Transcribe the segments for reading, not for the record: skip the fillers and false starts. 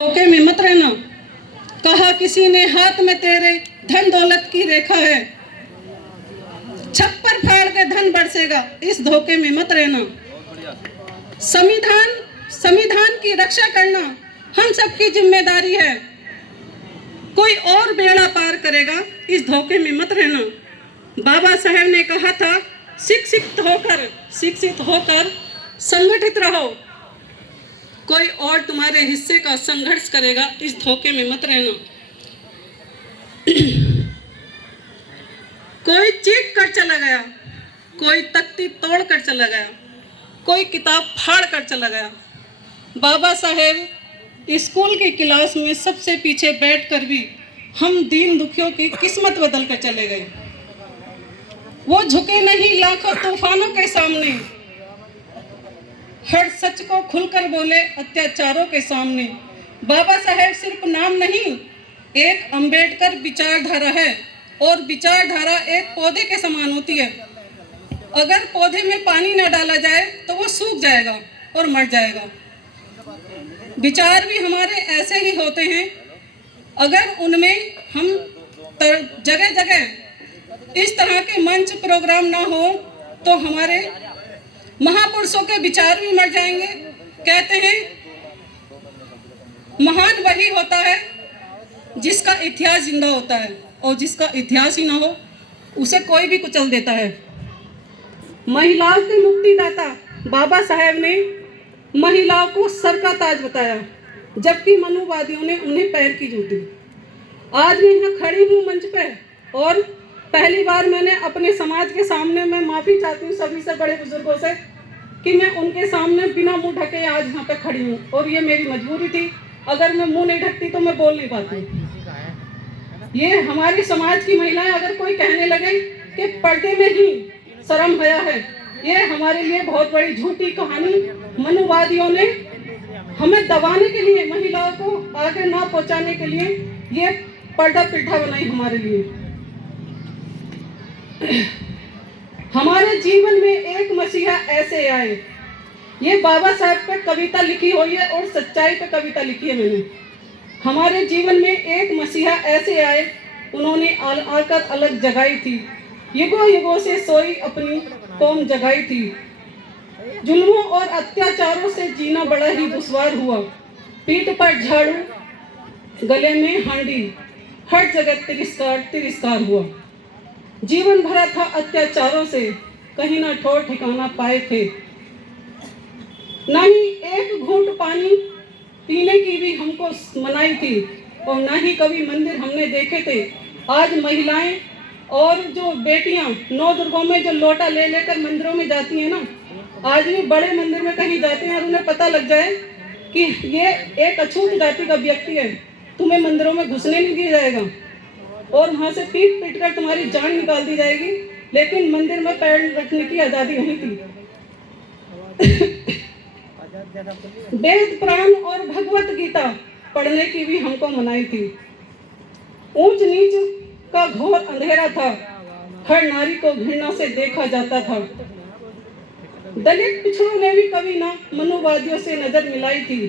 धोखे में मत रहना। कहा किसी ने हाथ में तेरे धन दौलत की रेखा है, छप्पर फाड़ के धन बरसेगा, इस धोखे में मत रहना। संविधान की रक्षा करना हम सबकी जिम्मेदारी है, कोई और बेड़ा पार करेगा, इस धोखे में मत रहना। बाबा साहेब ने कहा था शिक्षित होकर संगठित रहो, कोई और तुम्हारे हिस्से का संघर्ष करेगा, इस धोखे में मत रहना। कोई चीख कर चला गया, कोई तख्ती तोड़ कर चला गया, कोई किताब फाड़ कर चला गया। बाबा साहेब स्कूल की क्लास में सबसे पीछे बैठकर भी हम दीन दुखियों की किस्मत बदल कर चले गए। वो झुके नहीं लाखों तूफानों के सामने, हर सच को खुलकर बोले अत्याचारों के सामने। बाबा साहेब सिर्फ नाम नहीं, एक अंबेडकर विचारधारा है, और विचारधारा एक पौधे के समान होती है। अगर पौधे में पानी न डाला जाए तो वो सूख जाएगा और मर जाएगा। विचार भी हमारे ऐसे ही होते हैं, अगर उनमें हम जगह जगह इस तरह के मंच प्रोग्राम ना हो तो हमारे महापुरुषों के विचार भी मर जाएंगे। कहते हैं महान वही होता है जिसका इतिहास जिंदा होता है, और जिसका इतिहास ही ना हो उसे कोई भी कुचल देता है। महिलाओं के मुक्तिदाता बाबा साहेब ने महिलाओं को सर का ताज बताया, जबकि मनुवादियों ने उन्हें पैर की जूती। आज मैं यहाँ खड़ी हूँ मंच पे, और पहली बार मैंने अपने समाज के सामने मैं माफ़ी चाहती हूँ सभी से, बड़े बुजुर्गों से, कि मैं उनके सामने बिना मुंह ढके आज यहाँ पे खड़ी हूँ, और ये मेरी मजबूरी थी। अगर मैं मुंह नहीं ढकती तो मैं बोल नहीं पाती। ये हमारे समाज की महिलाएं अगर कोई कहने लगे कि पर्दे में ही शर्म हया है, ये हमारे लिए बहुत बड़ी झूठी कहानी। मनुवादियों ने हमें दबाने के लिए, महिलाओं को आगे ना पहुंचाने के लिए ये पर्दा पिट्ठा बनाई हमारे लिए। हमारे जीवन में एक मसीहा ऐसे आए, ये बाबा साहब पे कविता लिखी हुई है और सच्चाई पे कविता लिखी है मैंने। हमारे जीवन में एक मसीहा ऐसे आए, उन्होंने आकर अलग जगाई थी, युगों युगों से सोई अपनी कौम जगाई थी। जुल्मों और अत्याचारों से जीना बड़ा ही दुश्वार हुआ, पीठ पर झाड़ू, गले में हांडी, हर जगह तिरस्कार हुआ। जीवन भरा था अत्याचारों से, कहीं ना ठोर ठिकाना पाए थे। ना ही एक घूंट पानी पीने की भी हमको मनाई थी, और ना ही कभी मंदिर हमने देखे थे। आज महिलाएं और जो बेटियां नौ दुर्गों में जो लोटा ले लेकर मंदिरों में जाती हैं ना, आज भी बड़े मंदिर में कहीं जाते हैं और उन्हें पता लग जाए कि ये एक अछूत जाति का व्यक्ति है, तुम्हें मंदिरों में घुसने नहीं दिया जाएगा, और वहां से पीट पीट कर तुम्हारी जान निकाल दी जाएगी, लेकिन मंदिर में पैर रखने की आजादी नहीं थी। वेद पुराण और भगवत गीता पढ़ने की भी हमको मनाई थी। ऊंच नीच का घोर अंधेरा था, हर नारी को घृणा से देखा जाता था। दलित पिछड़ों ने भी कभी ना मनुवादियों से नजर मिलाई थी,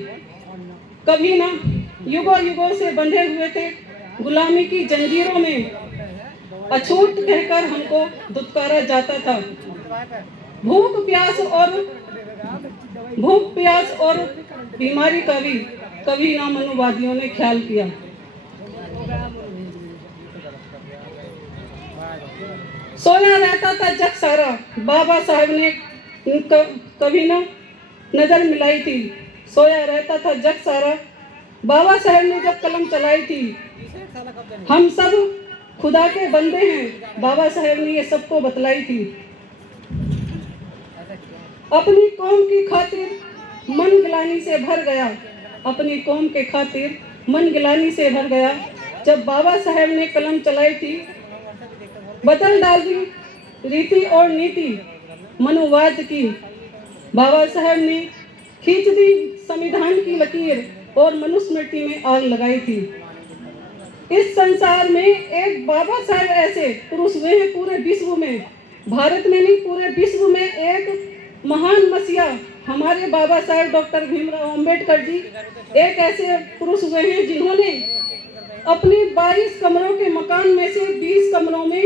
कभी ना युगों युगों से बंधे हुए थे गुलामी की जंजीरों में, अछूत कहकर हमको दुत्कारा जाता था। भूख प्यास और बीमारी का भी कभी ना मनुवादियों ने ख्याल किया। सोया रहता था जग सारा, बाबा साहब ने कभी ना नजर मिलाई थी। सोया रहता था जग सारा, बाबा साहब ने जब कलम चलाई थी। हम सब खुदा के बंदे हैं, बाबा साहब ने ये सबको बतलाई थी। अपनी कौम की खातिर मन गिलानी से भर गया, अपनी कौम के खातिर मन गिलानी से भर गया। जब बाबा साहब ने कलम चलाई थी, बदल डाली रीति और नीति मनुवाद की। बाबा साहब ने खींच दी संविधान की लकीर और मनुस्मृति में आग लगाई थी। इस संसार में एक बाबा साहब ऐसे पुरुष हुए हैं पूरे विश्व में, भारत में नहीं पूरे विश्व में, एक महान मसीहा हमारे बाबा साहेब डॉक्टर भीमराव अंबेडकर जी एक ऐसे पुरुष हुए हैं जिन्होंने अपने 22 कमरों के मकान में से 20 कमरों में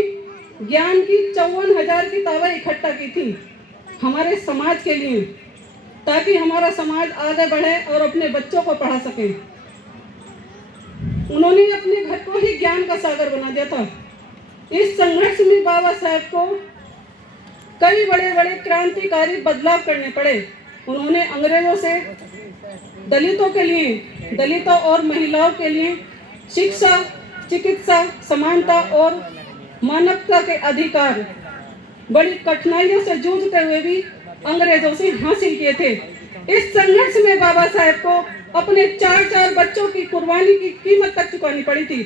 ज्ञान की 54,000 किताबें इकट्ठा की थी हमारे समाज के लिए, ताकि हमारा समाज आगे बढ़े और अपने बच्चों को पढ़ा सके। उन्होंने अपने घर को ही ज्ञान का सागर बना दिया था। इस संघर्ष में बाबा साहेब को कई बड़े बड़े क्रांतिकारी बदलाव करने पड़े। उन्होंने अंग्रेजों से दलितों और महिलाओं के लिए शिक्षा, चिकित्सा, समानता और मानवता के अधिकार बड़ी कठिनाइयों से जूझते हुए भी अंग्रेजों से हासिल किए थे। इस संघर्ष में बाबा साहेब को अपने 4 बच्चों की कुर्बानी की कीमत तक चुकानी पड़ी थी।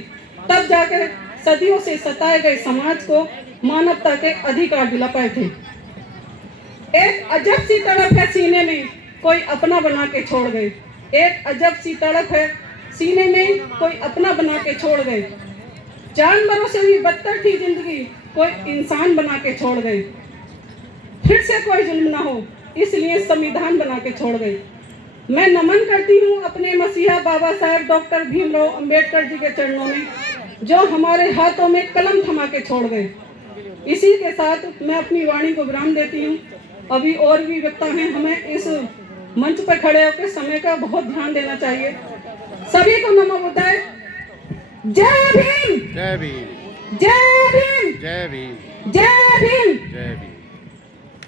तब जाकर सदियों से सताए गए समाज को मानवता के अधिकार दिला पाए थे। एक अजब सी तड़प है सीने में, कोई अपना बना के छोड़ गए। एक अजब सी तड़प है सीने में, कोई अपना बना के छोड़ गए। जानवरों से भी बदतर थी जिंदगी, कोई इंसान बना के छोड़ गए। फिर से कोई जुल्म ना हो, इसलिए संविधान बना के छोड़ गए। मैं नमन करती हूँ अपने मसीहा बाबा साहेब डॉक्टर भीमराव अंबेडकर जी के चरणों में, जो हमारे हाथों में कलम थमा के छोड़ गए। इसी के साथ मैं अपनी वाणी को विराम देती हूँ। अभी और भी वक्ता हैं, हमें इस मंच पर खड़े होकर समय का बहुत ध्यान देना चाहिए। सभी को नमो बुद्धाय। जय भीम, जय भीम, जय भीम, जय भीम, जय भीम। जय भीम।